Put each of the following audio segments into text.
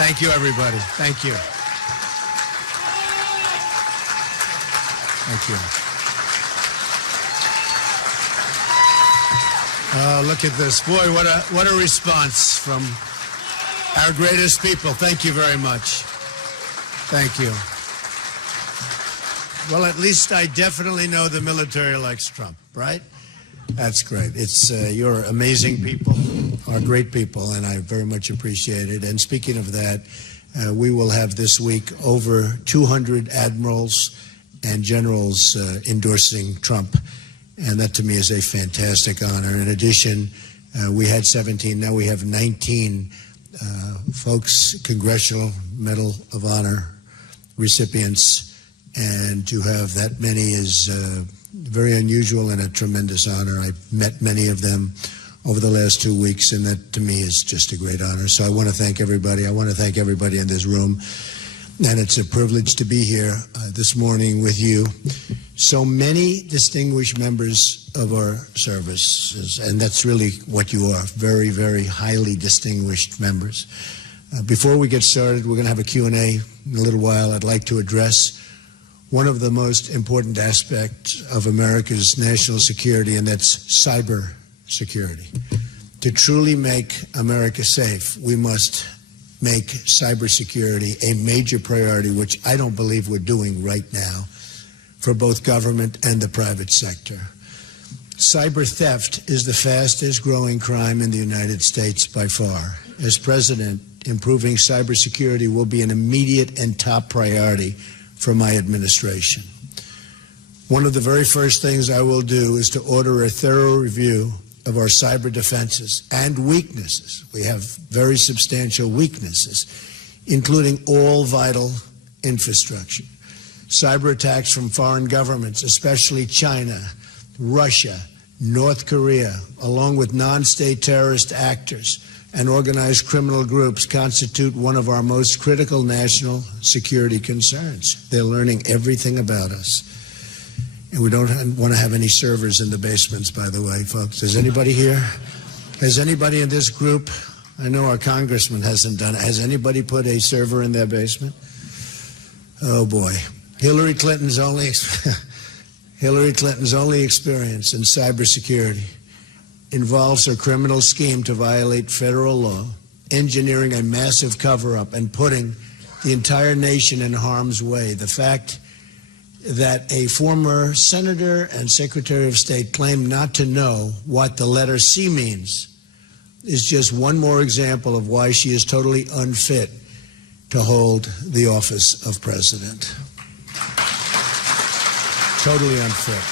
Thank you, everybody. Thank you. Thank you. Look at this. Boy, what a response from our greatest people. Thank you very much. Thank you. Well, at least I definitely know the military likes Trump, right? That's great. It's you're amazing people, are great people, and I very much appreciate it. And speaking of that, we will have this week over 200 admirals and generals endorsing Trump, and that to me is a fantastic honor. In addition, we had 17, now we have 19 folks, Congressional Medal of Honor recipients, and to have that many is very unusual and a tremendous honor. I've met many of them over the last 2 weeks, and that to me is just a great honor. So I want to thank everybody. I want to thank everybody in this room, and it's a privilege to be here this morning with you. So many distinguished members of our services, and that's really what you are, very, very highly distinguished members. Before we get started, we're going to have a Q&A in a little while. I'd like to address one of the most important aspects of America's national security, and that's cyber security. To truly make America safe, we must make cybersecurity a major priority, which I don't believe we're doing right now for both government and the private sector. Cyber theft is the fastest growing crime in the United States by far. As president, improving cybersecurity will be an immediate and top priority for my administration. One of the very first things I will do is to order a thorough review of our cyber defenses and weaknesses. We have very substantial weaknesses, including all vital infrastructure. Cyber attacks from foreign governments, especially China, Russia, North Korea, along with non-state terrorist actors and organized criminal groups, constitute one of our most critical national security concerns. They're learning everything about us. And we don't want to have any servers in the basements, by the way, folks. Is anybody here? Has anybody in this group, I know our congressman hasn't done it, has anybody put a server in their basement? Oh boy. Hillary Clinton's only experience in cybersecurity involves her criminal scheme to violate federal law, engineering a massive cover-up, and putting the entire nation in harm's way. The fact that a former senator and secretary of state claimed not to know what the letter C means is just one more example of why she is totally unfit to hold the office of president. Totally unfit.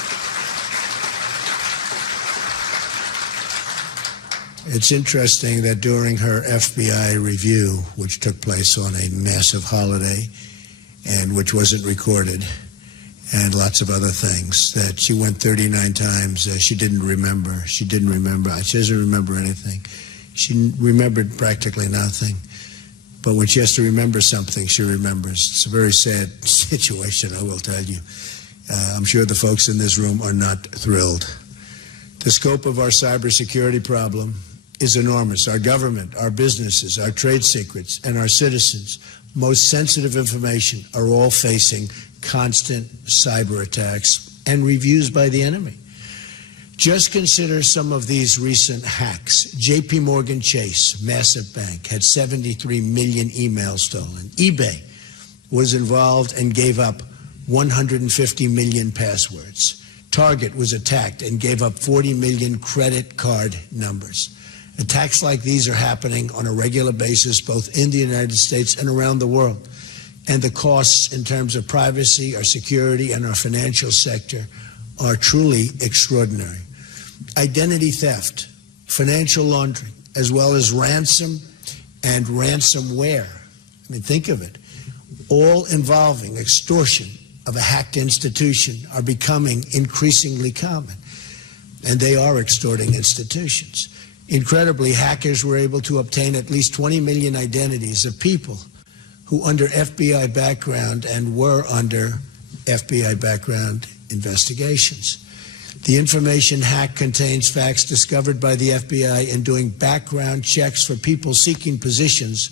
It's interesting that during her FBI review, which took place on a massive holiday and which wasn't recorded, and lots of other things, that she went 39 times. She didn't remember. She doesn't remember anything. She remembered practically nothing. But when she has to remember something, she remembers. It's a very sad situation, I will tell you. I'm sure the folks in this room are not thrilled. The scope of our cybersecurity problem is enormous. Our government, our businesses, our trade secrets, and our citizens' most sensitive information are all facing constant cyber attacks and reviews by the enemy. Just consider some of these recent hacks. JP Morgan Chase, massive bank, had 73 million emails stolen. eBay was involved and gave up 150 million passwords. Target was attacked and gave up 40 million credit card numbers. Attacks like these are happening on a regular basis, both in the United States and around the world. And the costs in terms of privacy, our security, and our financial sector are truly extraordinary. Identity theft, financial laundering, as well as ransom and ransomware. I mean, think of it. All involving extortion of a hacked institution are becoming increasingly common. And they are extorting institutions. Incredibly, hackers were able to obtain at least 20 million identities of people who under FBI background and were under FBI background investigations. The information hacked contains facts discovered by the FBI in doing background checks for people seeking positions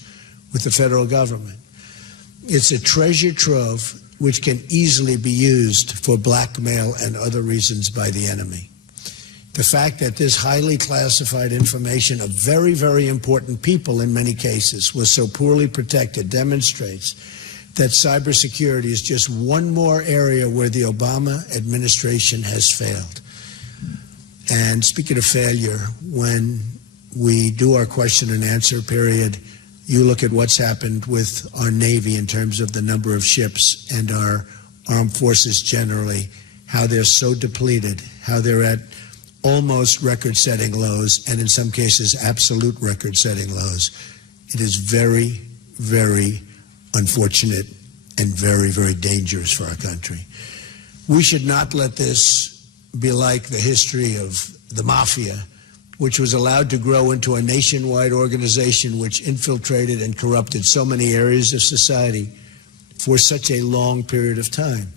with the federal government. It's a treasure trove which can easily be used for blackmail and other reasons by the enemy. The fact that this highly classified information of very, very important people in many cases was so poorly protected demonstrates that cybersecurity is just one more area where the Obama administration has failed. And speaking of failure, when we do our question and answer period, you look at what's happened with our Navy in terms of the number of ships and our armed forces generally, how they're so depleted, how they're at almost record-setting lows, and in some cases absolute record-setting lows. It is very, very unfortunate and very, very dangerous for our country. We should not let this be like the history of the mafia, which was allowed to grow into a nationwide organization which infiltrated and corrupted so many areas of society for such a long period of time.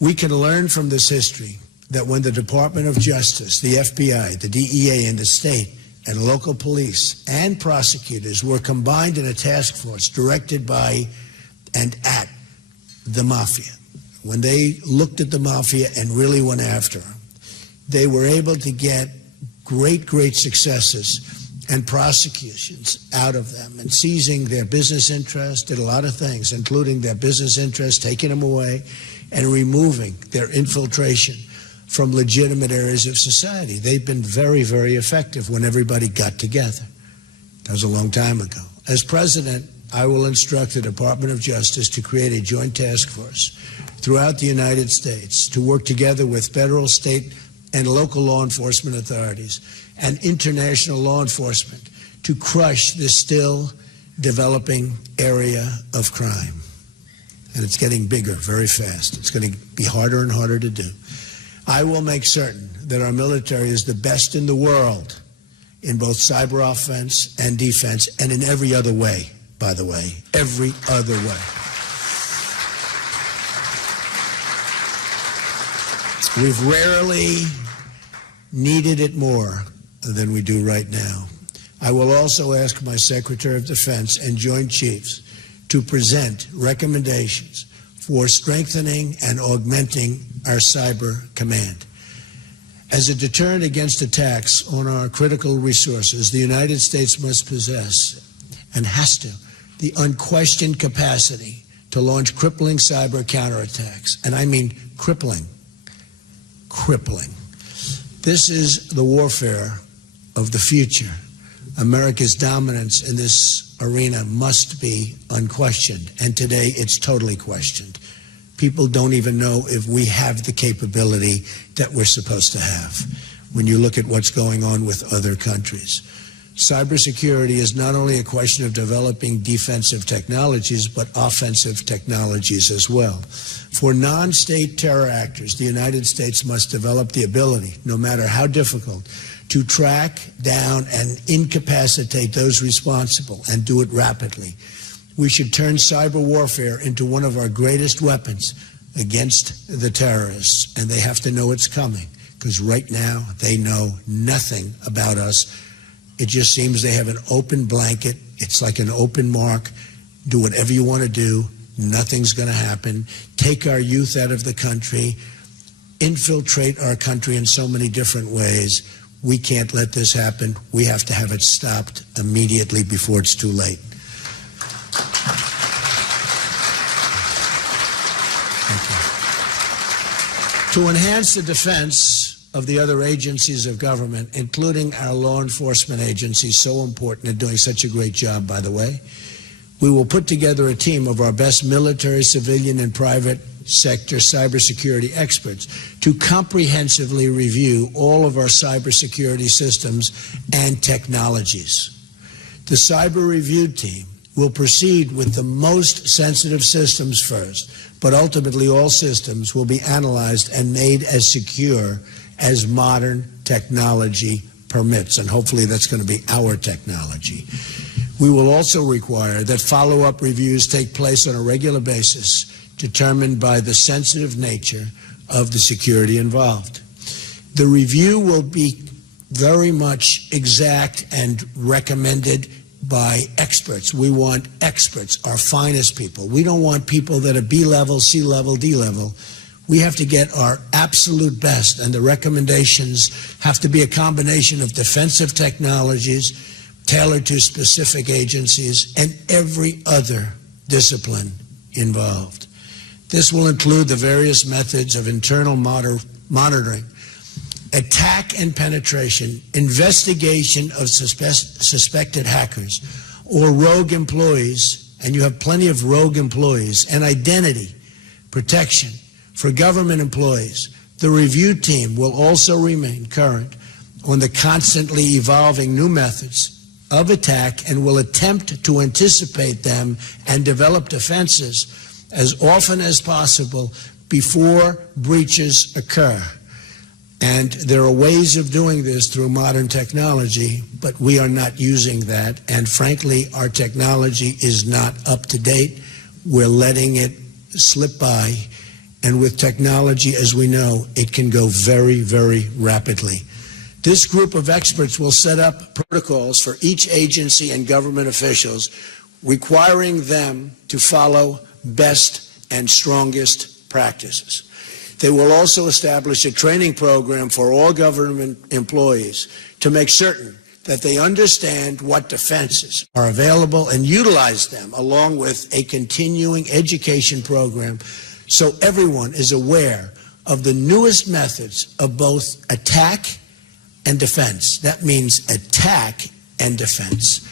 We can learn from this history that when the Department of Justice, the FBI, the DEA, and the state and local police and prosecutors were combined in a task force directed by and at the mafia, when they looked at the mafia and really went after them, they were able to get great, great successes and prosecutions out of them, and seizing their business interests, did a lot of things, including their business interests, taking them away, and removing their infiltration from legitimate areas of society. They've been very, very effective when everybody got together. That was a long time ago. As president, I will instruct the Department of Justice to create a joint task force throughout the United States to work together with federal, state, and local law enforcement authorities and international law enforcement to crush this still developing area of crime. And it's getting bigger very fast. It's going to be harder and harder to do. I will make certain that our military is the best in the world in both cyber offense and defense, and in every other way, by the way, every other way. We've rarely needed it more than we do right now. I will also ask my Secretary of Defense and Joint Chiefs to present recommendations for strengthening and augmenting our cyber command. As a deterrent against attacks on our critical resources, the United States must possess, and has to, the unquestioned capacity to launch crippling cyber counterattacks. And I mean crippling. Crippling. This is the warfare of the future. America's dominance in this arena must be unquestioned, and today it's totally questioned. People don't even know if we have the capability that we're supposed to have when you look at what's going on with other countries. Cybersecurity is not only a question of developing defensive technologies, but offensive technologies as well. For non-state terror actors, the United States must develop the ability, no matter how difficult, to track down and incapacitate those responsible, and do it rapidly. We should turn cyber warfare into one of our greatest weapons against the terrorists, and they have to know it's coming, because right now they know nothing about us. It just seems they have an open blanket. It's like an open mark. Do whatever you want to do. Nothing's going to happen. Take our youth out of the country. Infiltrate our country in so many different ways. We can't let this happen. We have to have it stopped immediately before it's too late. Thank you. To enhance the defense of the other agencies of government, including our law enforcement agencies, so important and doing such a great job, by the way, we will put together a team of our best military, civilian, and private sector cybersecurity experts to comprehensively review all of our cybersecurity systems and technologies. The cyber review team will proceed with the most sensitive systems first, but ultimately all systems will be analyzed and made as secure as modern technology permits, and hopefully that's going to be our technology. We will also require that follow-up reviews take place on a regular basis, determined by the sensitive nature of the security involved. The review will be very much exact and recommended by experts. We want experts, our finest people. We don't want people that are B level, C level, D level. We have to get our absolute best, and the recommendations have to be a combination of defensive technologies tailored to specific agencies and every other discipline involved. This will include the various methods of internal monitoring, attack and penetration, investigation of suspected hackers or rogue employees, and you have plenty of rogue employees, and identity protection for government employees. The review team will also remain current on the constantly evolving new methods of attack and will attempt to anticipate them and develop defenses as often as possible before breaches occur. And there are ways of doing this through modern technology, but we are not using that. And frankly, our technology is not up to date. We're letting it slip by. And with technology, as we know, it can go very, very rapidly. This group of experts will set up protocols for each agency and government officials, requiring them to follow best and strongest practices. They will also establish a training program for all government employees to make certain that they understand what defenses are available and utilize them, along with a continuing education program so everyone is aware of the newest methods of both attack and defense. That means attack and defense.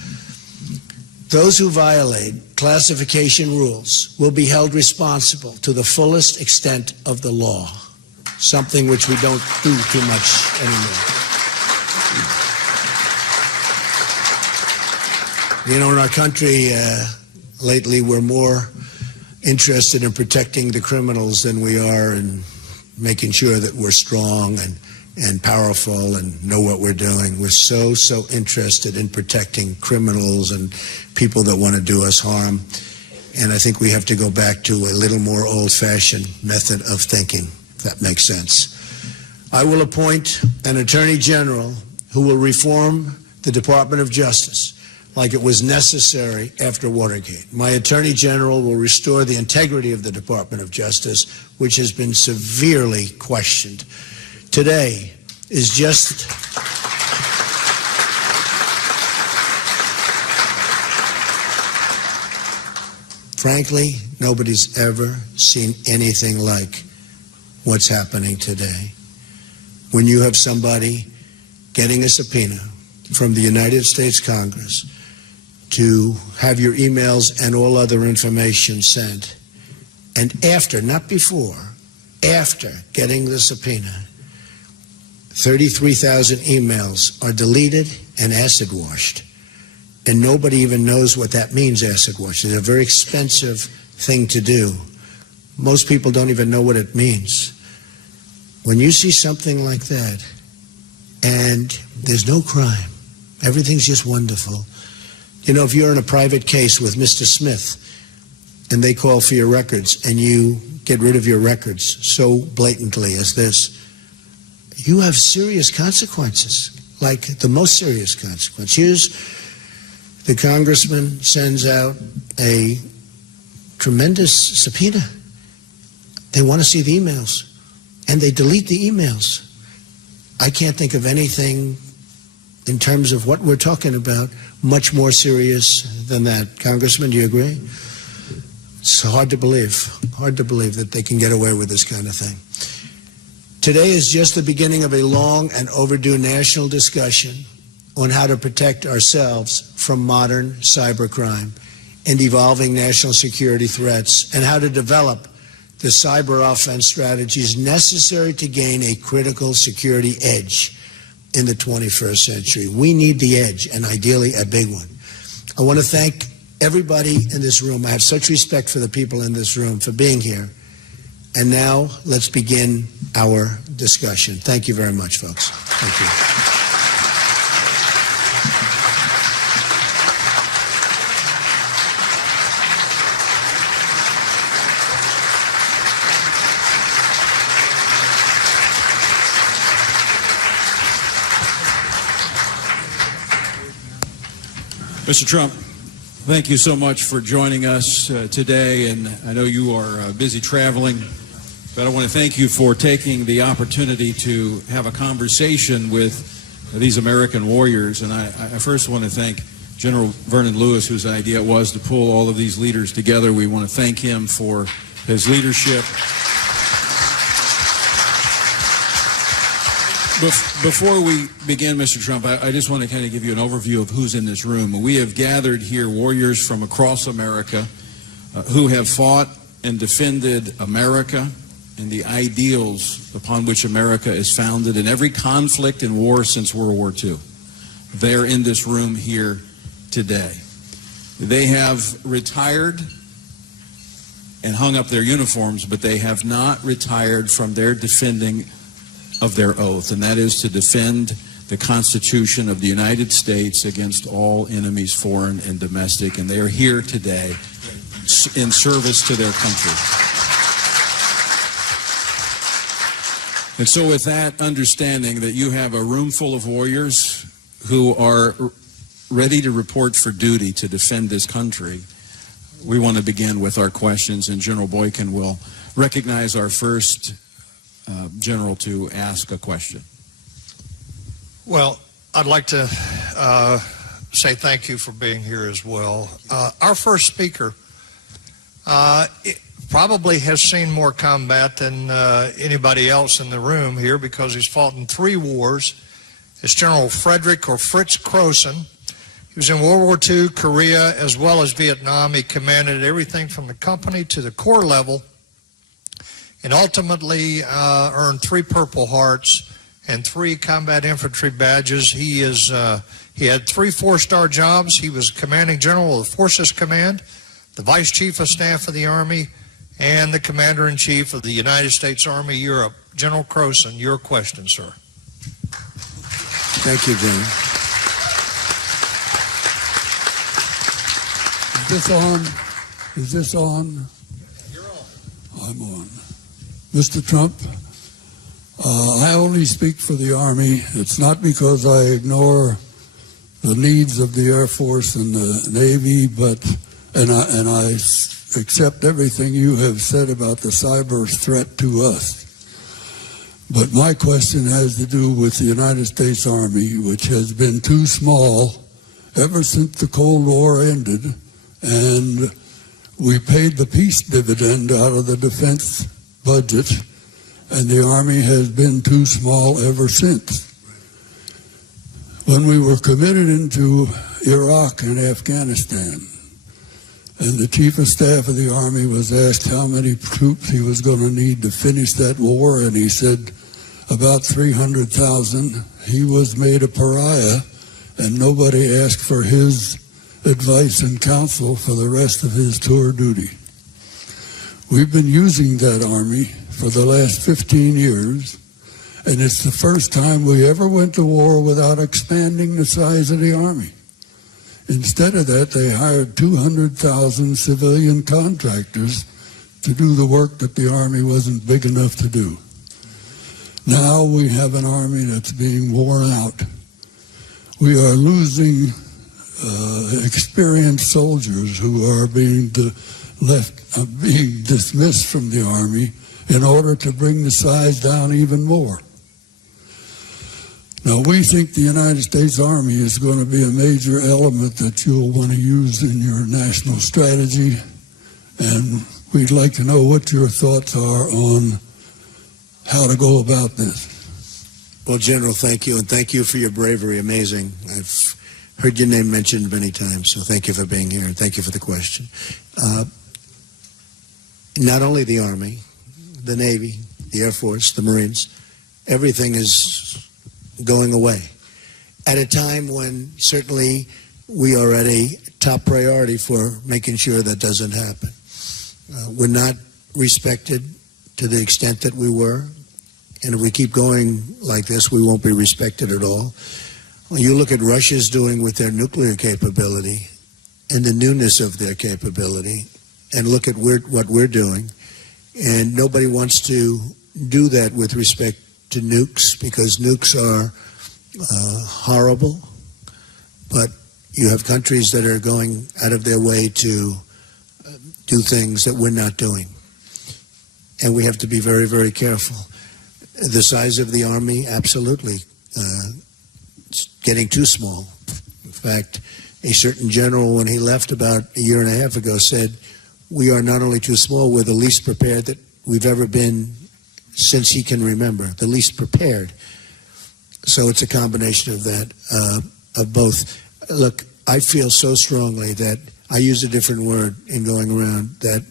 Those who violate classification rules will be held responsible to the fullest extent of the law, something which we don't do too much anymore. You know, in our country, lately we're more interested in protecting the criminals than we are in making sure that we're strong and powerful and know what we're doing. We're so interested in protecting criminals and people that want to do us harm. And I think we have to go back to a little more old-fashioned method of thinking, if that makes sense. I will appoint an Attorney General who will reform the Department of Justice like it was necessary after Watergate. My Attorney General will restore the integrity of the Department of Justice, which has been severely questioned. Today is just frankly, nobody's ever seen anything like what's happening today. When you have somebody getting a subpoena from the United States Congress to have your emails and all other information sent, and after, not before, after getting the subpoena, 33,000 emails are deleted and acid washed. And nobody even knows what that means, acid wash. It's a very expensive thing to do. Most people don't even know what it means. When you see something like that, and there's no crime, everything's just wonderful. You know, if you're in a private case with Mr. Smith, and they call for your records, and you get rid of your records so blatantly as this, you have serious consequences, like the most serious consequence. Here's the congressman sends out a tremendous subpoena. They want to see the emails, and they delete the emails. I can't think of anything in terms of what we're talking about much more serious than that. Congressman, do you agree? It's hard to believe that they can get away with this kind of thing. Today is just the beginning of a long and overdue national discussion on how to protect ourselves from modern cybercrime and evolving national security threats, and how to develop the cyber offense strategies necessary to gain a critical security edge in the 21st century. We need the edge, and ideally a big one. I want to thank everybody in this room. I have such respect for the people in this room for being here. And now let's begin our discussion. Thank you very much, folks. Thank you. Mr. Trump, thank you so much for joining us today, and I know you are busy traveling, but I want to thank you for taking the opportunity to have a conversation with these American warriors. And I first want to thank General Vernon Lewis, whose idea it was to pull all of these leaders together. We want to thank him for his leadership. Before we begin, Mr. Trump, I just want to kind of give you an overview of who's in this room. We have gathered here warriors from across America who have fought and defended America and the ideals upon which America is founded in every conflict and war since World War II. They're in this room here today. They have retired and hung up their uniforms, but they have not retired from their defending of their oath, and that is to defend the Constitution of the United States against all enemies, foreign and domestic, and they are here today in service to their country. And so with that understanding that you have a room full of warriors who are ready to report for duty to defend this country, we want to begin with our questions, and General Boykin will recognize our first general to ask a question. Well, I'd like to say thank you for being here as well. Our first speaker probably has seen more combat than anybody else in the room here because he's fought in 3 wars. It's General Frederick or Fritz Croson. He was in World War II, Korea, as well as Vietnam. He commanded everything from the company to the corps level, and ultimately earned 3 Purple Hearts and 3 combat infantry badges. He had 3 4-star jobs. He was commanding general of the Forces Command, the Vice Chief of Staff of the Army, and the Commander-in-Chief of the United States Army Europe. General Croson, your question, sir. Thank you, General. Is this on? Is this on? You're on. I'm on. Mr. Trump, I only speak for the Army. It's not because I ignore the needs of the Air Force and the Navy, and I accept everything you have said about the cyber threat to us. But my question has to do with the United States Army, which has been too small ever since the Cold War ended, and we paid the peace dividend out of the defense budget, and the Army has been too small ever since. When we were committed into Iraq and Afghanistan, and the Chief of Staff of the Army was asked how many troops he was going to need to finish that war, and he said about 300,000. He was made a pariah, and nobody asked for his advice and counsel for the rest of his tour duty. We've been using that Army for the last 15 years, and it's the first time we ever went to war without expanding the size of the Army. Instead of that, they hired 200,000 civilian contractors to do the work that the Army wasn't big enough to do. Now we have an Army that's being worn out. We are losing experienced soldiers who are being dismissed from the Army in order to bring the size down even more. Now, we think the United States Army is going to be a major element that you'll want to use in your national strategy, and we'd like to know what your thoughts are on how to go about this. Well, General, thank you, and thank you for your bravery. Amazing. I've heard your name mentioned many times, so thank you for being here, and thank you for the question. Not only the Army, the Navy, the Air Force, the Marines, everything is going away at a time when certainly we are at a top priority for making sure that doesn't happen. We're not respected to the extent that we were, and if we keep going like this, we won't be respected at all. When you look at Russia's doing with their nuclear capability and the newness of their capability, and look at what we're doing, and nobody wants to do that with respect to nukes, because nukes are horrible, but You have countries that are going out of their way to do things that we're not doing. And we have to be very, very careful. The size of the Army, absolutely. It's getting too small. In fact, a certain general, when he left about a year and a half ago, said, we are not only too small, we're the least prepared that we've ever been since he can remember, the least prepared. So it's a combination of that, of both. Look, I feel so strongly that, I use a different word in going around, that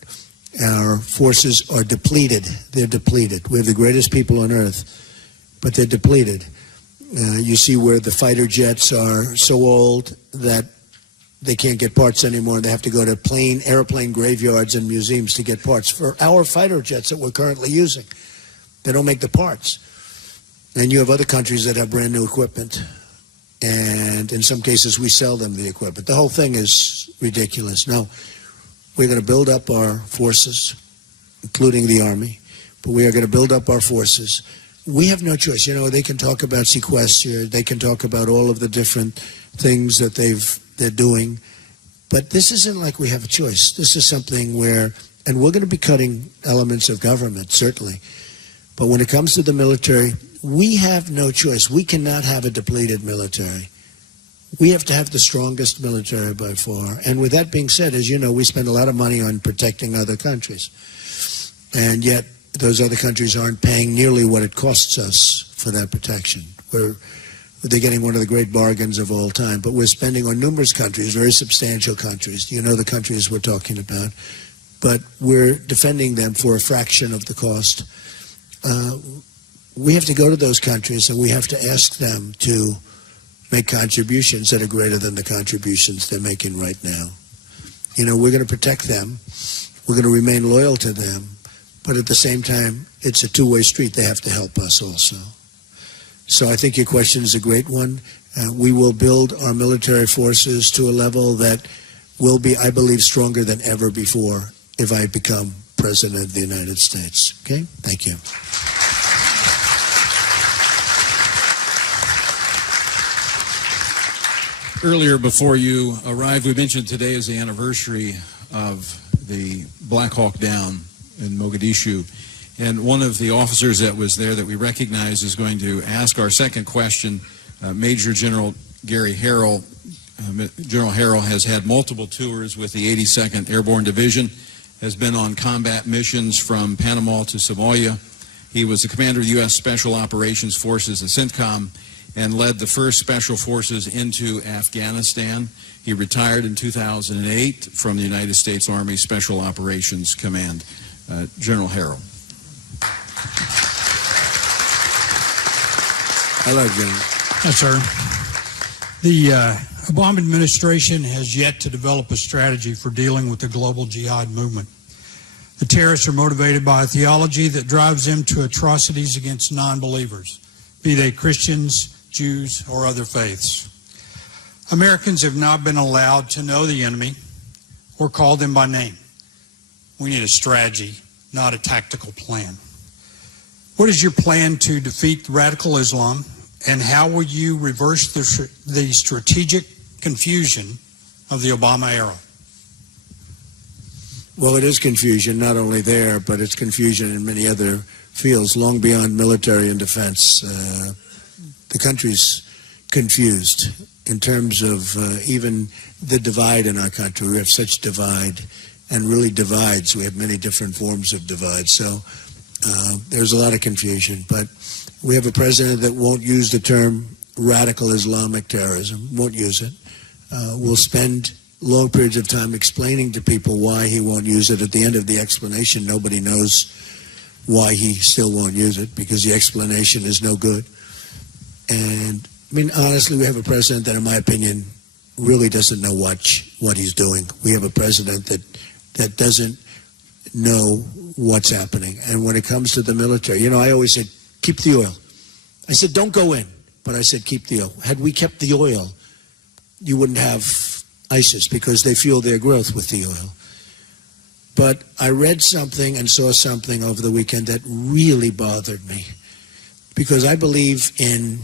our forces are depleted. They're depleted. We're the greatest people on earth, but they're depleted. You see where the fighter jets are so old that they can't get parts anymore. They have to go to airplane graveyards and museums to get parts for our fighter jets that we're currently using. They don't make the parts. And you have other countries that have brand new equipment. And in some cases, we sell them the equipment. The whole thing is ridiculous. No, we're going to build up our forces, including the Army, but we are going to build up our forces. We have no choice. You know, they can talk about sequester. They can talk about all of the different things that they're doing. But this isn't like we have a choice. This is something where, and we're going to be cutting elements of government, certainly. But when it comes to the military, we have no choice. We cannot have a depleted military. We have to have the strongest military by far. And with that being said, as you know, we spend a lot of money on protecting other countries. And yet, those other countries aren't paying nearly what it costs us for that protection. They're getting one of the great bargains of all time. But we're spending on numerous countries, very substantial countries. You know the countries we're talking about. But we're defending them for a fraction of the cost. We have to go to those countries and we have to ask them to make contributions that are greater than the contributions they're making right now. You know, we're going to protect them. We're going to remain loyal to them. But at the same time, it's a two-way street. They have to help us also. So I think your question is a great one. We will build our military forces to a level that will be, I believe, stronger than ever before if I become President of the United States. Okay? Thank you. Earlier, before you arrived, we mentioned today is the anniversary of the Black Hawk Down in Mogadishu. And one of the officers that was there that we recognize is going to ask our second question, Major General Gary Harrell. General Harrell has had multiple tours with the 82nd Airborne Division, has been on combat missions from Panama to Somalia. He was the commander of U.S. Special Operations Forces, the CENTCOM, and led the first special forces into Afghanistan. He retired in 2008 from the United States Army Special Operations Command. General Harrell. Hello, General. Yes, sir. The Obama administration has yet to develop a strategy for dealing with the global jihad movement. The terrorists are motivated by a theology that drives them to atrocities against non-believers, be they Christians, Jews, or other faiths. Americans have not been allowed to know the enemy or call them by name. We need a strategy, not a tactical plan. What is your plan to defeat radical Islam, and how will you reverse the strategic confusion of the Obama era? Well, it is confusion, not only there, but it's confusion in many other fields, long beyond military and defense. The country's confused in terms of even the divide in our country. We have such divide, and really divides. We have many different forms of divide. So there's a lot of confusion. But we have a president that won't use the term radical Islamic terrorism, won't use it. We'll spend long periods of time explaining to people why he won't use it. At the end of the explanation, nobody knows why he still won't use it, because the explanation is no good. And, I mean, honestly, we have a president that, in my opinion, really doesn't know what he's doing. We have a president that doesn't know what's happening. And when it comes to the military, you know, I always said, keep the oil. I said, don't go in, but I said, keep the oil. Had we kept the oil, you wouldn't have ISIS, because they fuel their growth with the oil. But I read something and saw something over the weekend that really bothered me, because I believe in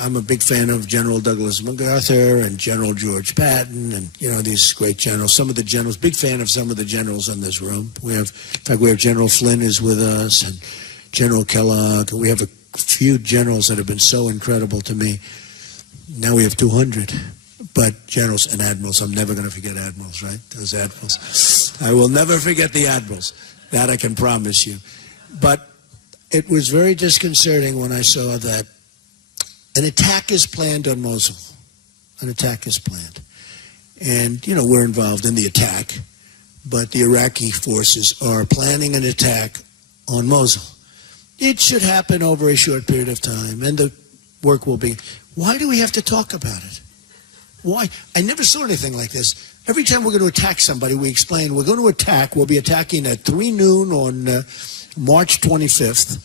I'm a big fan of General Douglas MacArthur and General George Patton and, these great generals. Some of the generals, big fan of some of the generals in this room. In fact, we have General Flynn is with us and General Kellogg. We have a few generals that have been so incredible to me. Now we have 200. But generals and admirals, I'm never going to forget admirals, right? Those admirals. I will never forget the admirals. That I can promise you. But it was very disconcerting when I saw that an attack is planned on Mosul. An attack is planned. And, we're involved in the attack, but the Iraqi forces are planning an attack on Mosul. It should happen over a short period of time, and the work will be. Why do we have to talk about it? Why? I never saw anything like this. Every time we're going to attack somebody, we explain we're going to attack. We'll be attacking at 3 noon on March 25th.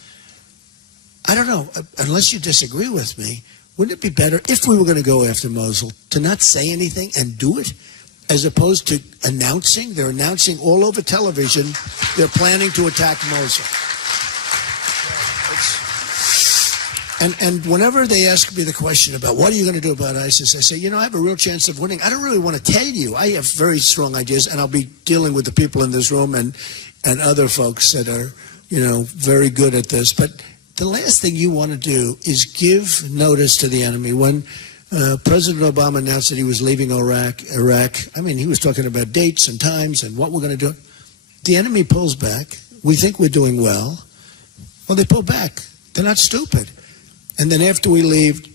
I don't know, unless you disagree with me, wouldn't it be better if we were going to go after Mosul to not say anything and do it as opposed to announcing? They're announcing all over television they're planning to attack Mosul. And whenever they ask me the question about what are you going to do about ISIS, I say, I have a real chance of winning. I don't really want to tell you. I have very strong ideas, and I'll be dealing with the people in this room and other folks that are, very good at this. But the last thing you want to do is give notice to the enemy. When President Obama announced that he was leaving Iraq, he was talking about dates and times and what we're going to do. The enemy pulls back. We think we're doing well. Well, they pull back. They're not stupid. And then after we leave,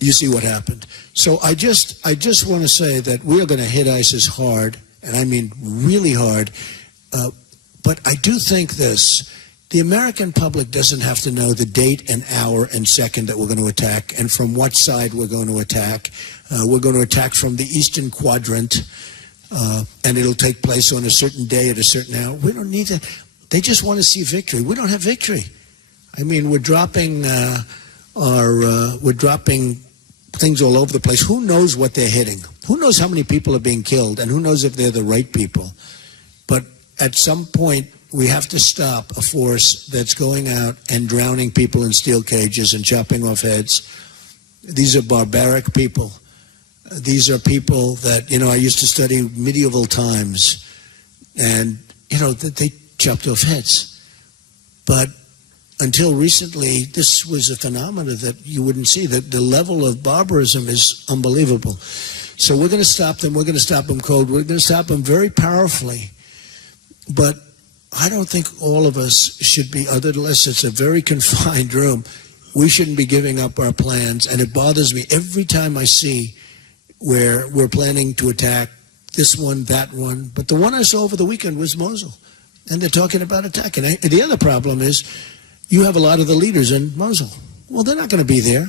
you see what happened. So I just want to say that we are going to hit ISIS hard, and I mean really hard. But I do think this. The American public doesn't have to know the date and hour and second that we're going to attack and from what side we're going to attack. We're going to attack from the eastern quadrant, and it'll take place on a certain day at a certain hour. We don't need to. They just want to see victory. We don't have victory. I mean, we're dropping things all over the place. Who knows what they're hitting? Who knows how many people are being killed? And who knows if they're the right people? But at some point, we have to stop a force that's going out and drowning people in steel cages and chopping off heads. These are barbaric people. These are people that, I used to study medieval times. And, they chopped off heads. But until recently, this was a phenomenon that you wouldn't see. That the level of barbarism is unbelievable. So we're going to stop them. We're going to stop them cold. We're going to stop them very powerfully. But I don't think all of us should be, unless it's a very confined room, we shouldn't be giving up our plans. And it bothers me every time I see where we're planning to attack this one, that one. But the one I saw over the weekend was Mosul. And they're talking about attacking. The other problem is you have a lot of the leaders in Mosul. Well, they're not going to be there.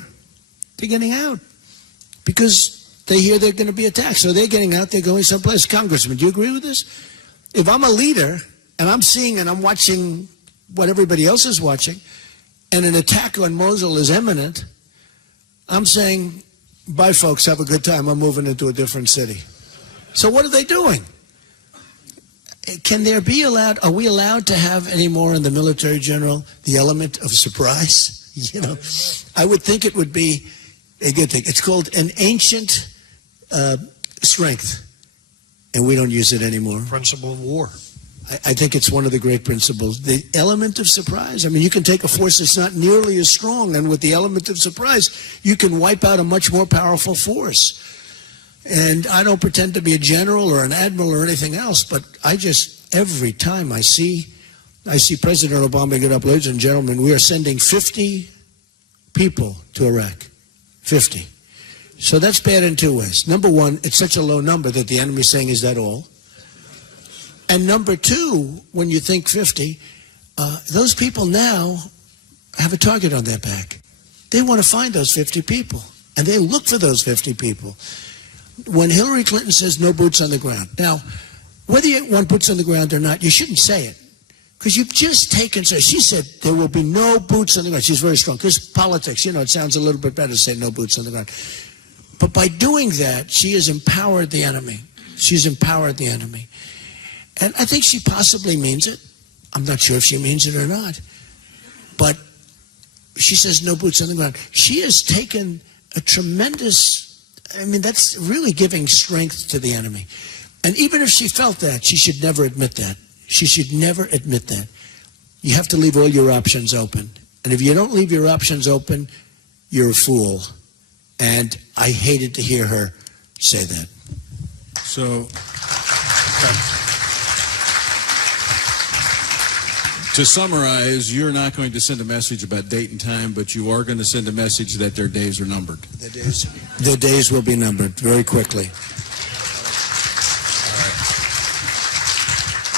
They're getting out because they hear they're going to be attacked. So they're getting out. They're going someplace. Congressman, do you agree with this? If I'm a leader and I'm seeing and I'm watching what everybody else is watching and an attack on Mosul is imminent, I'm saying, bye, folks. Have a good time. I'm moving into a different city. So what are they doing? Can there be allowed, are we allowed to have any more in the military, General, the element of surprise? I would think it would be a good thing. It's called an ancient strength, and we don't use it anymore. Principle of war. I think it's one of the great principles. The element of surprise. I mean, you can take a force that's not nearly as strong, and with the element of surprise, you can wipe out a much more powerful force. And I don't pretend to be a general or an admiral or anything else, but every time I see President Obama get up, ladies and gentlemen, we are sending 50 people to Iraq. 50. So that's bad in two ways. Number one, it's such a low number that the enemy's saying, is that all? And number two, when you think 50, those people now have a target on their back. They want to find those 50 people, and they look for those 50 people. When Hillary Clinton says no boots on the ground, now, whether you want boots on the ground or not, you shouldn't say it. Because you've just taken, so she said there will be no boots on the ground. She's very strong. Because politics, it sounds a little bit better to say no boots on the ground. But by doing that, she has empowered the enemy. She's empowered the enemy. And I think she possibly means it. I'm not sure if she means it or not. But she says no boots on the ground. She has taken a tremendous, that's really giving strength to the enemy. And even if she felt that, she should never admit that. She should never admit that. You have to leave all your options open. And if you don't leave your options open, you're a fool. And I hated to hear her say that. So, to summarize, you're not going to send a message about date and time, but you are going to send a message that their days are numbered. The days will be numbered very quickly.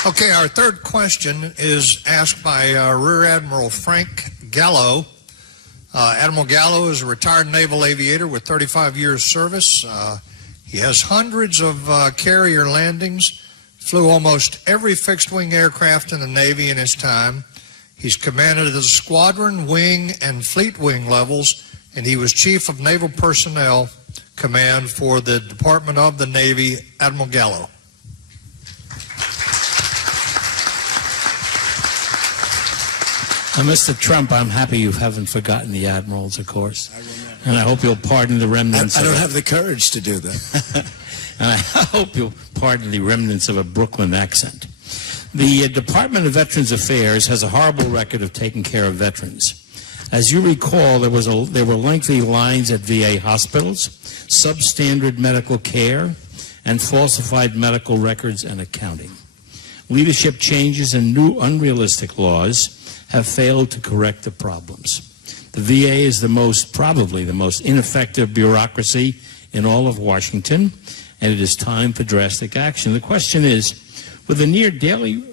Okay, our third question is asked by Rear Admiral Frank Gallo. Admiral Gallo is a retired naval aviator with 35 years service. He has hundreds of carrier landings, flew almost every fixed-wing aircraft in the Navy in his time. He's commanded at the squadron, wing, and fleet wing levels, and he was Chief of Naval Personnel Command for the Department of the Navy. Admiral Gallo. Mr. Trump, I'm happy you haven't forgotten the admirals, of course. And I hope you'll pardon the remnants. I don't have the courage to do that. And I hope you'll pardon the remnants of a Brooklyn accent. The Department of Veterans Affairs has a horrible record of taking care of veterans. As you recall, there were lengthy lines at VA hospitals, substandard medical care, and falsified medical records and accounting. Leadership changes and new unrealistic laws have failed to correct the problems. The VA is probably the most ineffective bureaucracy in all of Washington, and it is time for drastic action. The question is, with the near daily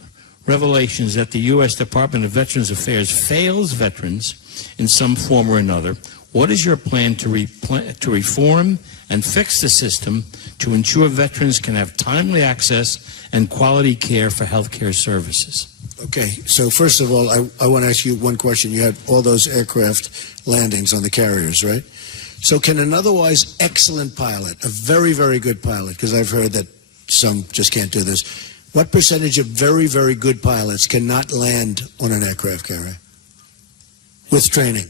revelations that the U.S. Department of Veterans Affairs fails veterans in some form or another, what is your plan to reform and fix the system to ensure veterans can have timely access and quality care for health care services? Okay, so first of all, I want to ask you one question. You had all those aircraft landings on the carriers, right? So can an otherwise excellent pilot, a very, very good pilot, because I've heard that some just can't do this, what percentage of very, very good pilots cannot land on an aircraft carrier with training?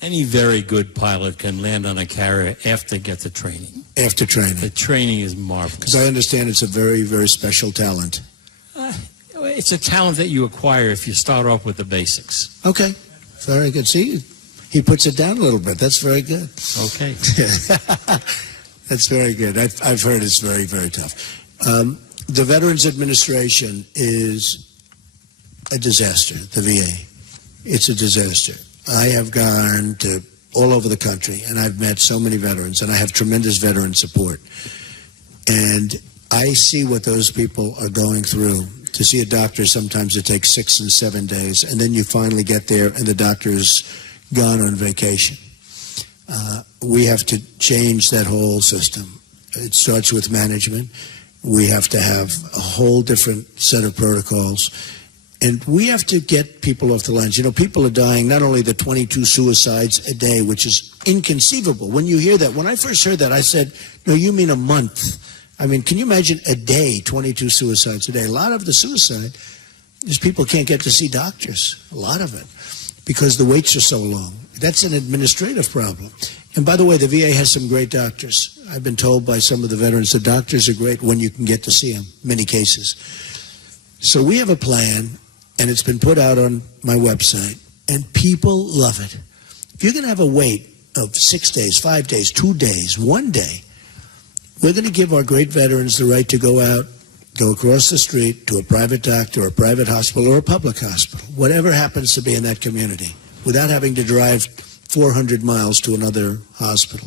Any very good pilot can land on a carrier after they get the training. After training. The training is marvelous. Because I understand it's a very, very special talent. It's a talent that you acquire if you start off with the basics. Okay, very good. See, he puts it down a little bit. That's very good. Okay. That's very good. I've heard it's very, very tough. The Veterans Administration is a disaster, the VA. It's a disaster. I have gone to all over the country, and I've met so many veterans, and I have tremendous veteran support. And I see what those people are going through. To see a doctor, sometimes it takes 6 and 7 days, and then you finally get there, and the doctor's gone on vacation. We have to change that whole system. It starts with management. We have to have a whole different set of protocols. And we have to get people off the lines. You know, people are dying, not only the 22 suicides a day, which is inconceivable. When you hear that, when I first heard that, I said, no, you mean a month. I mean, can you imagine a day, 22 suicides a day? A lot of the suicide is people can't get to see doctors, a lot of it, because the waits are so long. That's an administrative problem. And by the way, the VA has some great doctors. I've been told by some of the veterans the doctors are great when you can get to see them, many cases. So we have a plan, and it's been put out on my website, and people love it. If you're going to have a wait of 6 days, 5 days, 2 days, 1 day, we're going to give our great veterans the right to go out, go across the street to a private doctor, or a private hospital, or a public hospital, whatever happens to be in that community, without having to drive 400 miles to another hospital.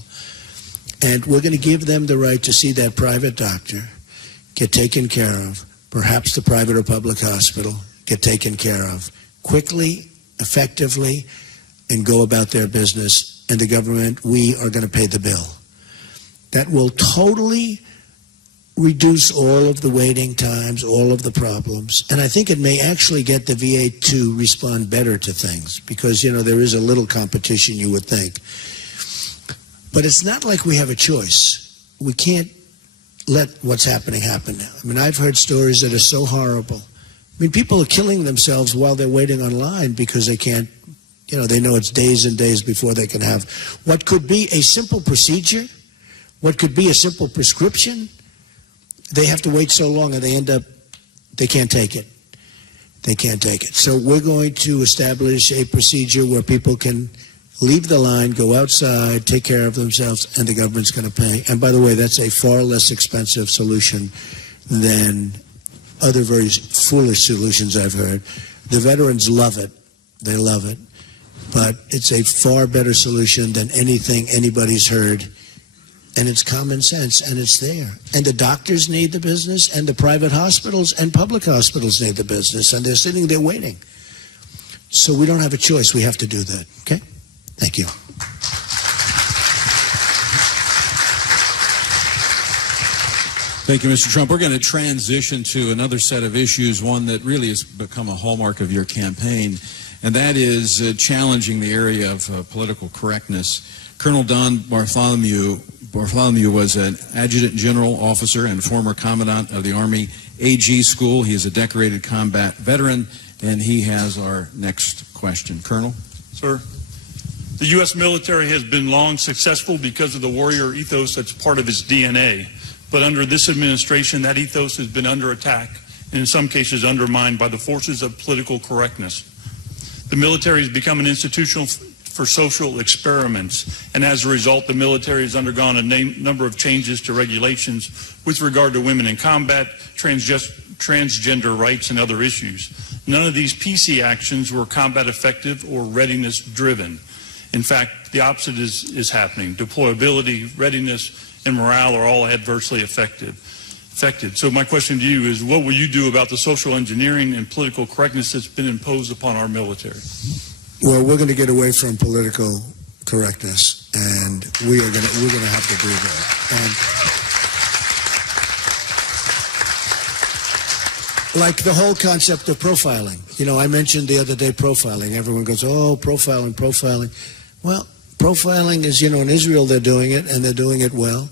And we're going to give them the right to see that private doctor, get taken care of, perhaps the private or public hospital, get taken care of quickly, effectively, and go about their business. And the government, we are going to pay the bill. That will totally reduce all of the waiting times, all of the problems. And I think it may actually get the VA to respond better to things because, you know, there is a little competition, you would think. But it's not like we have a choice. We can't let what's happening happen now. I mean, I've heard stories that are so horrible. I mean, people are killing themselves while they're waiting online because they can't You know, they know it's days and days before they can have what could be a simple procedure, what could be a simple prescription. They have to wait so long and they can't take it. They can't take it. So we're going to establish a procedure where people can leave the line, go outside, take care of themselves, and the government's going to pay. And by the way, that's a far less expensive solution than other very foolish solutions I've heard. The veterans love it. They love it. But it's a far better solution than anything anybody's heard. And it's common sense, and it's there. And the doctors need the business, and the private hospitals and public hospitals need the business, and they're sitting there waiting. So we don't have a choice. We have to do that. Okay? Thank you. Thank you, Mr. Trump. We're going to transition to another set of issues, one that really has become a hallmark of your campaign, and that is challenging the area of political correctness. Colonel Don Bartholomew was an adjutant general officer and former commandant of the Army AG School. He is a decorated combat veteran, and he has our next question. Colonel? Sir, the U.S. military has been long successful because of the warrior ethos that's part of its DNA. But under this administration, that ethos has been under attack and in some cases undermined by the forces of political correctness. The military has become an institution for social experiments, and as a result, the military has undergone a number of changes to regulations with regard to women in combat, transgender rights, and other issues. None of these PC actions were combat effective or readiness driven. In fact, the opposite is happening. Deployability, readiness, and morale are all adversely affected. So my question to you is, what will you do about the social engineering and political correctness that's been imposed upon our military? Well, we're going to get away from political correctness, and we're going to have to do that. And like the whole concept of profiling. You know, I mentioned the other day profiling. Everyone goes, oh, profiling. Well, profiling is, you know, in Israel they're doing it, and they're doing it well.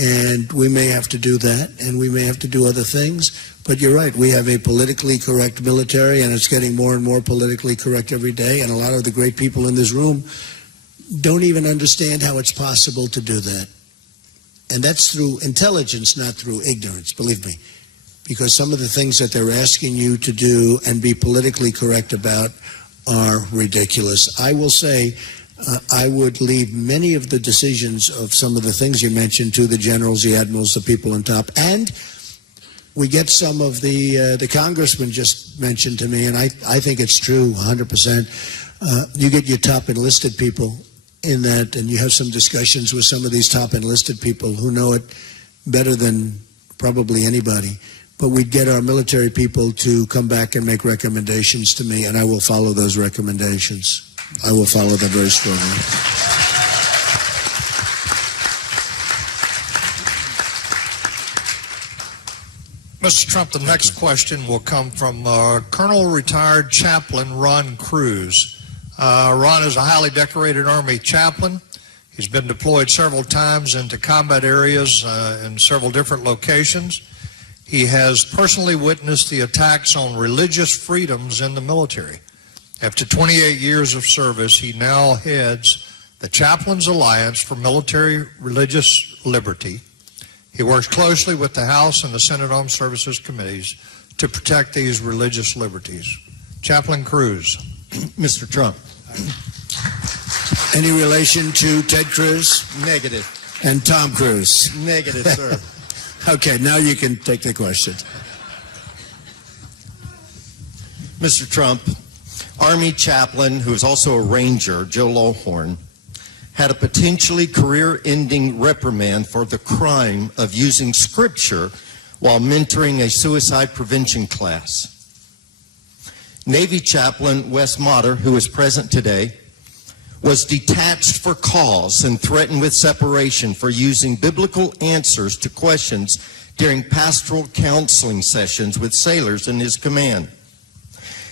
And we may have to do that, and we may have to do other things. But you're right, we have a politically correct military, and it's getting more and more politically correct every day. And a lot of the great people in this room don't even understand how it's possible to do that. And that's through intelligence, not through ignorance, believe me. Because some of the things that they're asking you to do and be politically correct about are ridiculous. I will say, I would leave many of the decisions of some of the things you mentioned to the generals, the admirals, the people on top. And we get some of the congressman just mentioned to me, and I think it's true 100%. You get your top enlisted people in that, and you have some discussions with some of these top enlisted people who know it better than probably anybody. But we'd get our military people to come back and make recommendations to me, and I will follow those recommendations. I will follow them very strongly. Mr. Trump, the next question will come from Colonel retired Chaplain Ron Cruz. Ron is a highly decorated Army chaplain. He's been deployed several times into combat areas in several different locations. He has personally witnessed the attacks on religious freedoms in the military. After 28 years of service, he now heads the Chaplains Alliance for Military Religious Liberty. He works closely with the House and the Senate Armed Services Committees to protect these religious liberties. Chaplain Cruz. Mr. Trump. Any relation to Ted Cruz? Negative. And Tom Cruise? Negative, sir. Okay, now you can take the question. Mr. Trump, Army chaplain, who is also a Ranger, Joe Lawhorn, had a potentially career-ending reprimand for the crime of using scripture while mentoring a suicide prevention class. Navy chaplain Wes Motter, who is present today, was detached for cause and threatened with separation for using biblical answers to questions during pastoral counseling sessions with sailors in his command.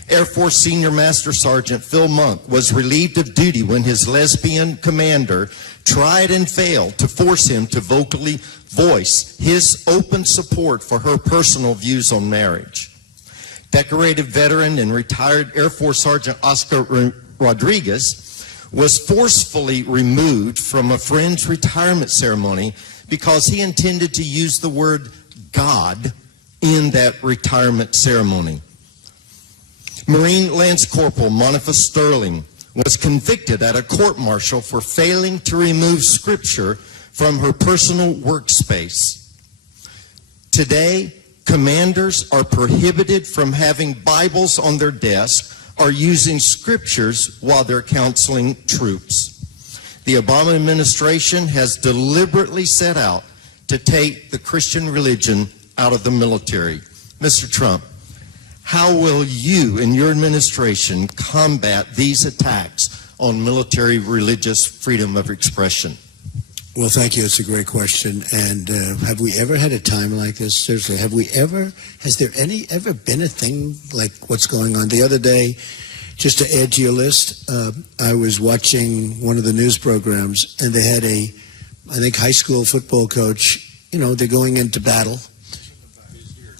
Air Force Senior Master Sergeant Phil Monk was relieved of duty when his lesbian commander tried and failed to force him to vocally voice his open support for her personal views on marriage. Decorated veteran and retired Air Force Sergeant Oscar Rodriguez was forcefully removed from a friend's retirement ceremony because he intended to use the word God in that retirement ceremony. Marine Lance Corporal Monica Sterling was convicted at a court-martial for failing to remove scripture from her personal workspace. Today, commanders are prohibited from having Bibles on their desk or using scriptures while they're counseling troops. The Obama administration has deliberately set out to take the Christian religion out of the military. Mr. Trump, how will you and your administration combat these attacks on military religious freedom of expression? Well, thank you. It's a great question. And have we ever had a time like this? Seriously, has there ever been a thing like what's going on? The other day, just to add to your list, I was watching one of the news programs, and they had I think, high school football coach. You know, they're going into battle.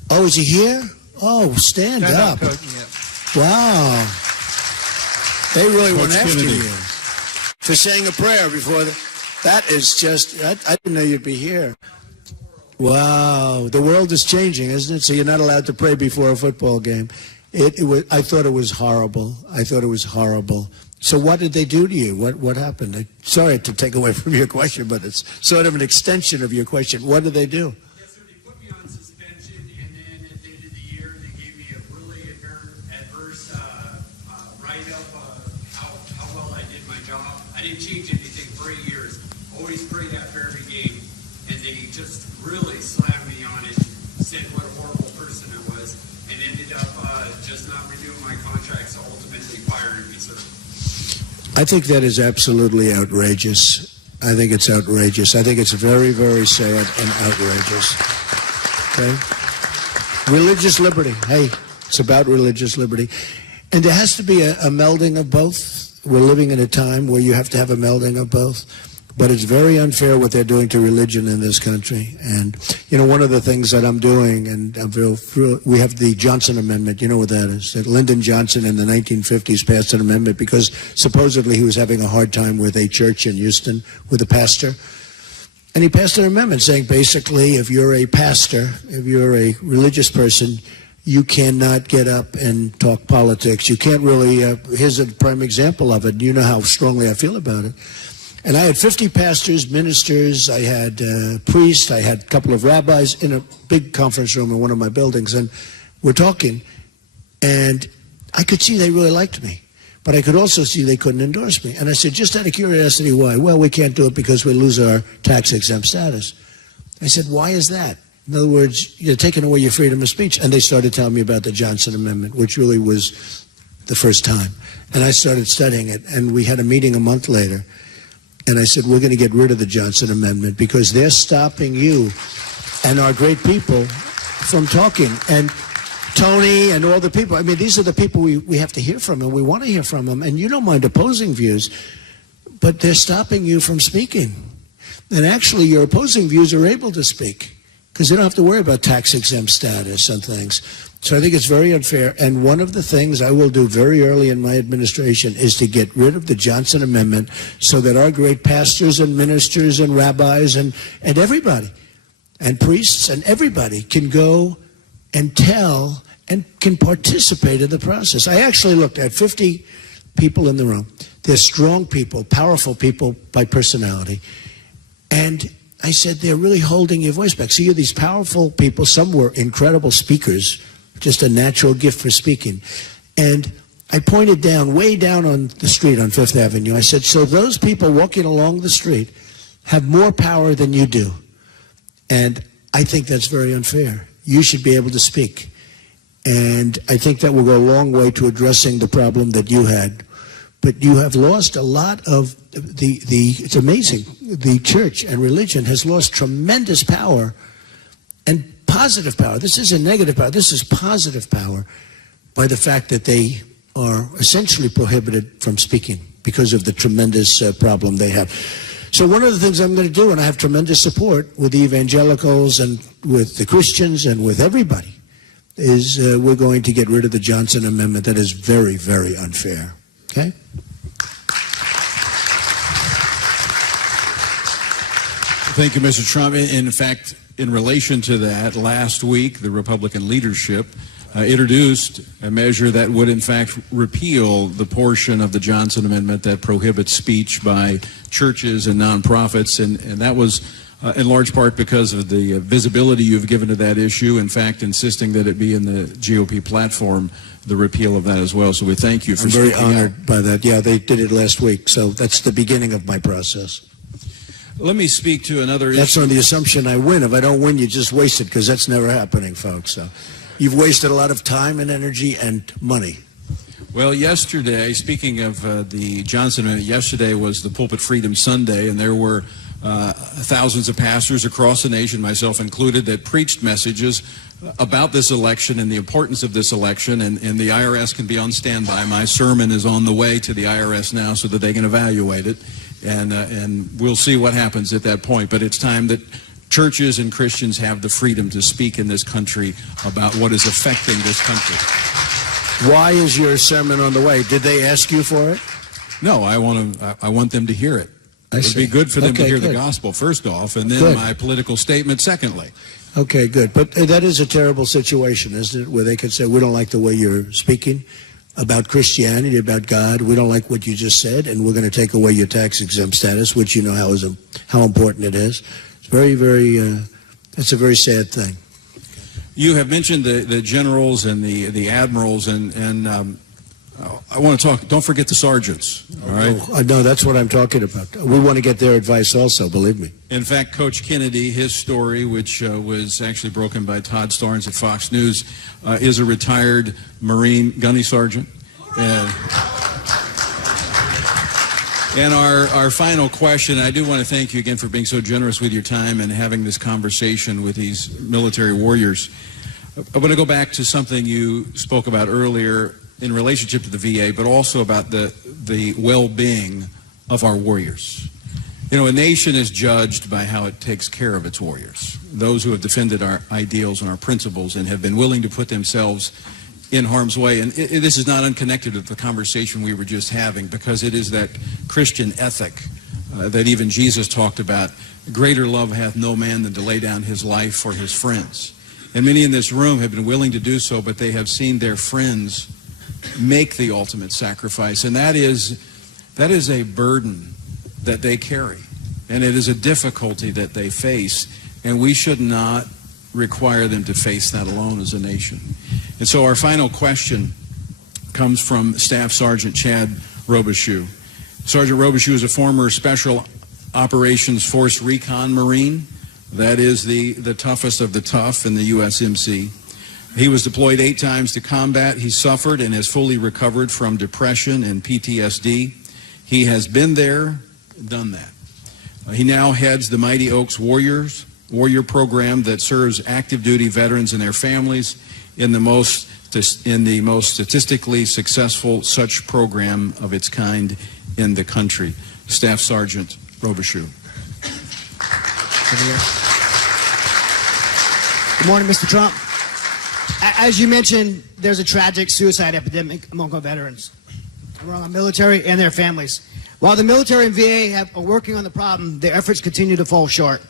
Oh, is he here? Oh, stand up. Wow. They really went after you for saying a prayer before that is just, I didn't know you'd be here. Wow. The world is changing, isn't it? So you're not allowed to pray before a football game. I thought it was horrible. So what did they do to you? What happened? Sorry to take away from your question, but it's sort of an extension of your question. What did they do? Yes, sir. They put me on suspension, and then at the end of the year, they gave me a really adverse write-up how well I did my job. I didn't change anything for 8 years. Always prayed after every game, and they just really slammed me on it, said what a horrible person I was, and ended up just not renewing my contract, so ultimately firing me, sir. I think that is absolutely outrageous. I think it's outrageous. I think it's very, very sad and outrageous. Okay? Religious liberty. Hey, it's about religious liberty. And there has to be a melding of both. We're living in a time where you have to have a melding of both. But it's very unfair what they're doing to religion in this country. And, you know, one of the things that I'm doing, and we have the Johnson Amendment. You know what that is? That Lyndon Johnson in the 1950s passed an amendment because supposedly he was having a hard time with a church in Houston, with a pastor. And he passed an amendment saying basically if you're a pastor, if you're a religious person, you cannot get up and talk politics. You can't really, here's a prime example of it. You know how strongly I feel about it. And I had 50 pastors, ministers, I had priests, I had a couple of rabbis in a big conference room in one of my buildings, and we're talking, and I could see they really liked me, but I could also see they couldn't endorse me. And I said, just out of curiosity, why? Well, we can't do it because we lose our tax-exempt status. I said, why is that? In other words, you're taking away your freedom of speech. And they started telling me about the Johnson Amendment, which really was the first time. And I started studying it, and we had a meeting a month later. And I said, we're going to get rid of the Johnson Amendment because they're stopping you and our great people from talking. And Tony and all the people, I mean, these are the people we have to hear from, and we want to hear from them. And you don't mind opposing views, but they're stopping you from speaking. And actually, your opposing views are able to speak because they don't have to worry about tax-exempt status and things. So I think it's very unfair. And one of the things I will do very early in my administration is to get rid of the Johnson Amendment so that our great pastors and ministers and rabbis and everybody and priests and everybody can go and tell and can participate in the process. I actually looked at 50 people in the room. They're strong people, powerful people by personality. And I said, they're really holding your voice back. So you're these powerful people. Some were incredible speakers, just a natural gift for speaking. And I pointed down, way down on the street on Fifth Avenue. I said, so those people walking along the street have more power than you do. And I think that's very unfair. You should be able to speak. And I think that will go a long way to addressing the problem that you had. But you have lost a lot of it's amazing. The church and religion has lost tremendous power and positive power. This isn't negative power. This is positive power by the fact that they are essentially prohibited from speaking because of the tremendous problem they have. So one of the things I'm going to do, and I have tremendous support with the evangelicals and with the Christians and with everybody, is we're going to get rid of the Johnson Amendment. That is very, very unfair. Okay? Thank you, Mr. Trump. In fact, in relation to that, last week, the Republican leadership introduced a measure that would, in fact, repeal the portion of the Johnson Amendment that prohibits speech by churches and nonprofits, and that was in large part because of the visibility you've given to that issue, in fact, insisting that it be in the GOP platform, the repeal of that as well. So we thank you for I'm very speaking honored out. by that. Yeah, they did it last week, so that's the beginning of my process. Let me speak to another That's issue. on the assumption I win. If I don't win, you just waste it, because that's never happening, folks. So you've wasted a lot of time and energy and money. Well, yesterday, speaking of the Johnson Amendment, yesterday was the Pulpit Freedom Sunday, and there were thousands of pastors across the nation, myself included, that preached messages about this election and the importance of this election, and the IRS can be on standby. My sermon is on the way to the IRS now so that they can evaluate it, and we'll see what happens at that point. But it's time that churches and Christians have the freedom to speak in this country about what is affecting this country. Why is your sermon on the way? Did they ask you for it? No, I want them to hear it. I It would see. be good for them to Okay, hear good. the gospel, first off, and then Good. my political statement, secondly. Okay, good. But that is a terrible situation, isn't it, where they could say, we don't like the way you're speaking about Christianity, about God. We don't like what you just said, and we're going to take away your tax-exempt status, which you know how important it is. It's very, very, it's a very sad thing. You have mentioned the generals and the admirals, and I want to talk, don't forget the sergeants, all right? No, that's what I'm talking about. We want to get their advice also, believe me. In fact, Coach Kennedy, his story, which was actually broken by Todd Starnes at Fox News, is a retired Marine gunny sergeant. And our final question, I do want to thank you again for being so generous with your time and having this conversation with these military warriors. I want to go back to something you spoke about earlier in relationship to the VA, but also about the well-being of our warriors. You know, a nation is judged by how it takes care of its warriors, those who have defended our ideals and our principles and have been willing to put themselves in harm's way. And this is not unconnected with the conversation we were just having, because it is that Christian ethic that even Jesus talked about. Greater love hath no man than to lay down his life for his friends. And many in this room have been willing to do so, but they have seen their friends make the ultimate sacrifice. And that is a burden that they carry. And it is a difficulty that they face. And we should not require them to face that alone as a nation. And so our final question comes from Staff Sergeant Chad Robichaux. Sergeant Robichaux is a former Special Operations Force Recon Marine. That is the toughest of the tough in the USMC. He was deployed 8 times to combat. He suffered and has fully recovered from depression and PTSD. He has been there, done that. He now heads the Mighty Oaks Warrior program that serves active duty veterans and their families in the most statistically successful such program of its kind in the country. Staff Sergeant Robichaux. Good morning, Mr. Trump. As you mentioned, there's a tragic suicide epidemic among our veterans, among our military and their families. While the military and VA are working on the problem, their efforts continue to fall short.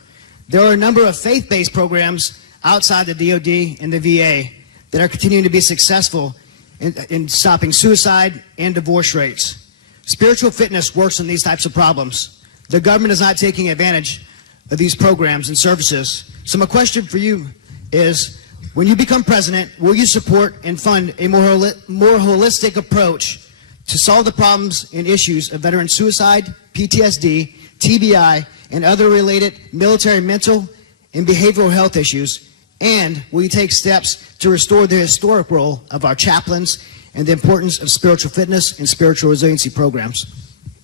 There are a number of faith-based programs outside the DoD and the VA that are continuing to be successful in stopping suicide and divorce rates. Spiritual fitness works on these types of problems. The government is not taking advantage of these programs and services. So my question for you is, when you become president, will you support and fund a more holistic approach to solve the problems and issues of veteran suicide, PTSD, TBI, and other related military mental and behavioral health issues? And will you take steps to restore the historic role of our chaplains and the importance of spiritual fitness and spiritual resiliency programs?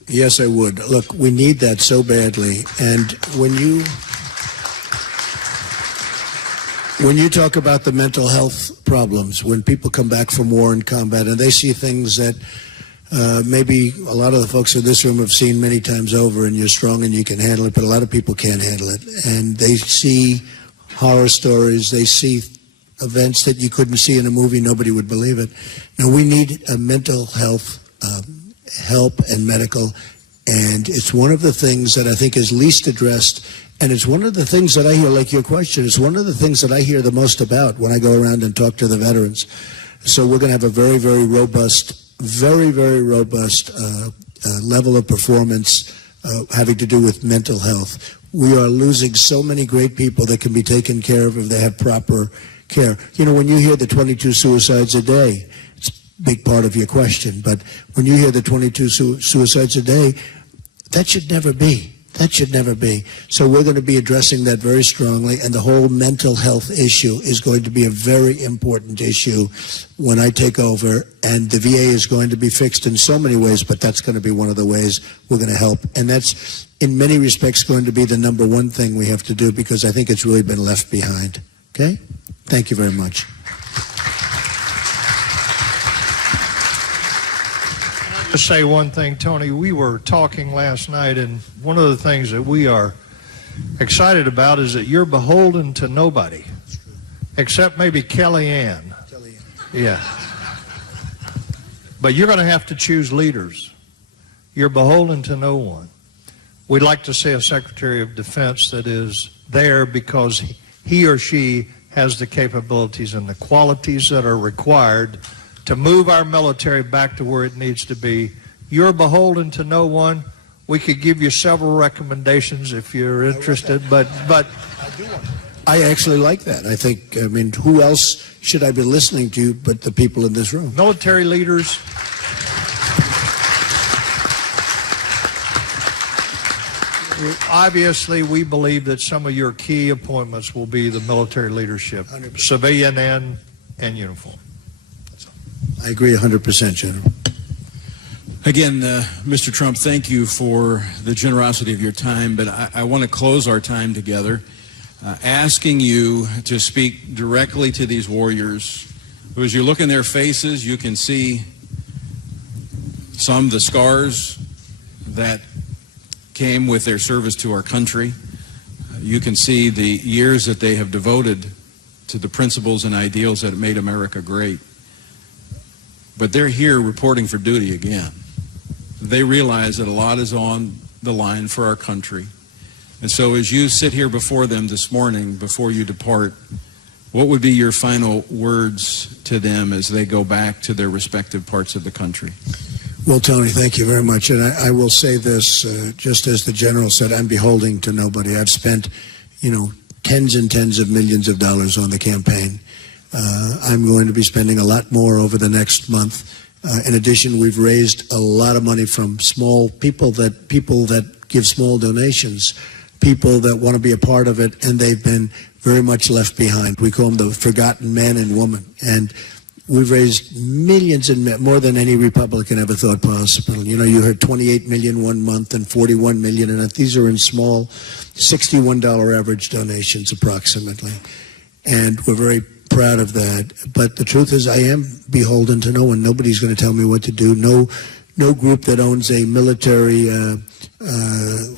Yes, I would. Look, we need that so badly. And when you talk about the mental health problems, when people come back from war and combat and they see things that maybe a lot of the folks in this room have seen many times over, and you're strong and you can handle it, but a lot of people can't handle it. And they see horror stories, they see events that you couldn't see in a movie, nobody would believe it. Now, we need a mental health help and medical, and it's one of the things that I think is least addressed And it's one of the things that I hear, like your question, it's one of the things that I hear the most about when I go around and talk to the veterans. So we're going to have a very, very robust level of performance having to do with mental health. We are losing so many great people that can be taken care of if they have proper care. You know, when you hear the 22 suicides a day, it's a big part of your question, but when you hear the 22 suicides a day, that should never be. That should never be. So we're going to be addressing that very strongly, and the whole mental health issue is going to be a very important issue when I take over, and the VA is going to be fixed in so many ways, but that's going to be one of the ways we're going to help. And that's, in many respects, going to be the number one thing we have to do, because I think it's really been left behind. Okay? Thank you very much. To say one thing, Tony, we were talking last night, and one of the things that we are excited about is that you're beholden to nobody, except maybe Kellyanne. Yeah. But you're going to have to choose leaders. You're beholden to no one. We'd like to see a Secretary of Defense that is there because he or she has the capabilities and the qualities that are required to move our military back to where it needs to be. You're beholden to no one. We could give you several recommendations if you're interested, but I actually like that. I think, I mean, who else should I be listening to but the people in this room? military leaders. Obviously, we believe that some of your key appointments will be the military leadership, 100%. civilian and uniform. I agree 100%, General. Again, Mr. Trump, thank you for the generosity of your time, but I want to close our time together asking you to speak directly to these warriors. As you look in their faces, you can see some of the scars that came with their service to our country. You can see the years that they have devoted to the principles and ideals that made America great. But they're here reporting for duty again. They realize that a lot is on the line for our country. And so as you sit here before them this morning, before you depart, what would be your final words to them as they go back to their respective parts of the country? Well, Tony, thank you very much. And I will say this, just as the General said, I'm beholden to nobody. I've spent, tens and tens of millions of dollars on the campaign. I'm going to be spending a lot more over the next month. In addition, we've raised a lot of money from people that give small donations, people that want to be a part of it, and they've been very much left behind. We call them the forgotten man and woman. And we've raised millions and more than any Republican ever thought possible. You heard 28 million one month and 41 million, and these are in small $61 average donations approximately. And we're very proud of that. But the truth is, I am beholden to no one. Nobody's going to tell me what to do. No group that owns a military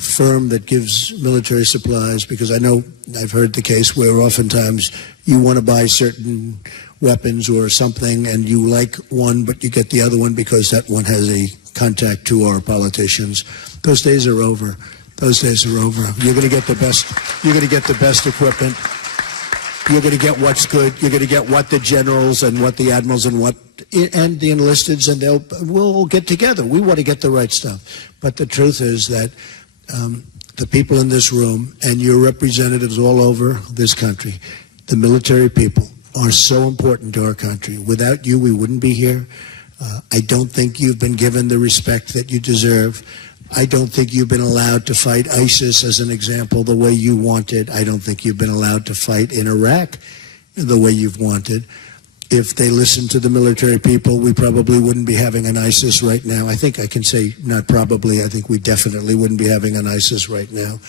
firm that gives military supplies, because I know I've heard the case where oftentimes you want to buy certain weapons or something and you like one but you get the other one because that one has a contact to our politicians. Those days are over. Those days are over. You're going to get the best. You're going to get the best equipment. You're going to get what's good. You're going to get what the generals and what the admirals and the enlisteds, and we'll get together. We want to get the right stuff. But the truth is that the people in this room and your representatives all over this country, the military people, are so important to our country. Without you, we wouldn't be here. I don't think you've been given the respect that you deserve. I don't think you've been allowed to fight ISIS, as an example, the way you wanted. I don't think you've been allowed to fight in Iraq the way you've wanted. If they listened to the military people, we probably wouldn't be having an ISIS right now. I think I can say, not probably, I think we definitely wouldn't be having an ISIS right now.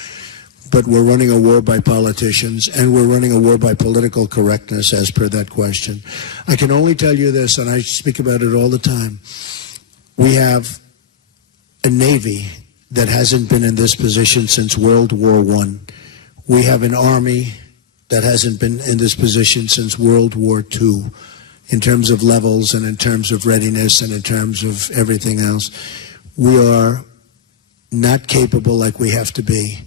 But we're running a war by politicians, and we're running a war by political correctness, as per that question. I can only tell you this, and I speak about it all the time. We have a Navy that hasn't been in this position since World War I. We have an Army that hasn't been in this position since World War II, in terms of levels and in terms of readiness and in terms of everything else. We are not capable like we have to be.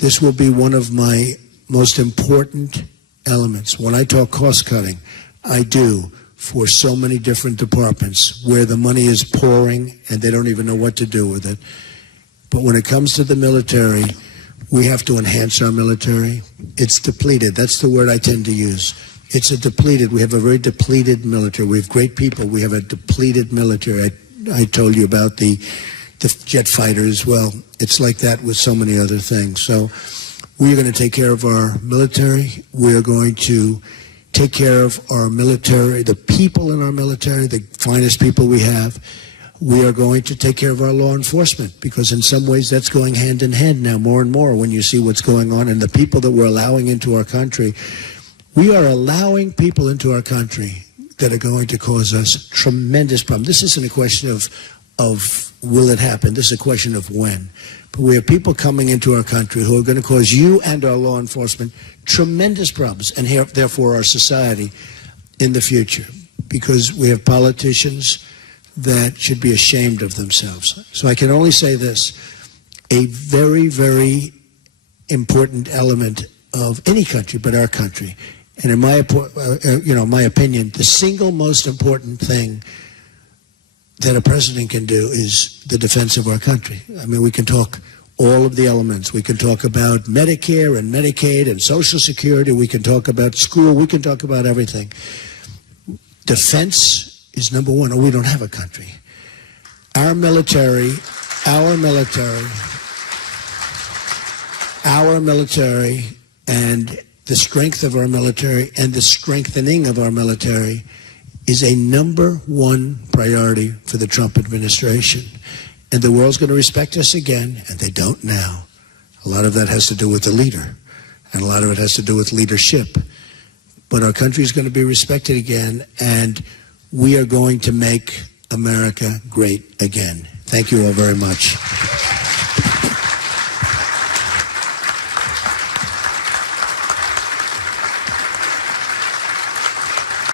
This will be one of my most important elements. When I talk cost cutting, I do for so many different departments where the money is pouring and they don't even know what to do with it. But when it comes to the military, we have to enhance our military. It's depleted. That's the word I tend to use. It's we have a very depleted military. We have great people. We have a depleted military. I told you about the jet fighters. Well, it's like that with so many other things. So we are going to take care of our military. We are going to take care of our military, the people in our military, the finest people we have. We are going to take care of our law enforcement, because in some ways that's going hand in hand now more and more when you see what's going on and the people that we're allowing into our country. We are allowing people into our country that are going to cause us tremendous problems. This isn't a question of will it happen. This is a question of when. But we have people coming into our country who are going to cause you and our law enforcement tremendous problems, and therefore our society in the future, because we have politicians that should be ashamed of themselves. So I can only say this: a very, very important element of any country, but our country, and in my opinion, the single most important thing that a president can do is the defense of our country. I mean, we can talk all of the elements. We can talk about Medicare and Medicaid and Social Security. We can talk about school. We can talk about everything. Defense is number one, or we don't have a country. Our military, and the strength of our military and the strengthening of our military is a number one priority for the Trump administration. And the world's going to respect us again, and they don't now. A lot of that has to do with the leader, and a lot of it has to do with leadership. But our country is going to be respected again, and we are going to make America great again. Thank you all very much.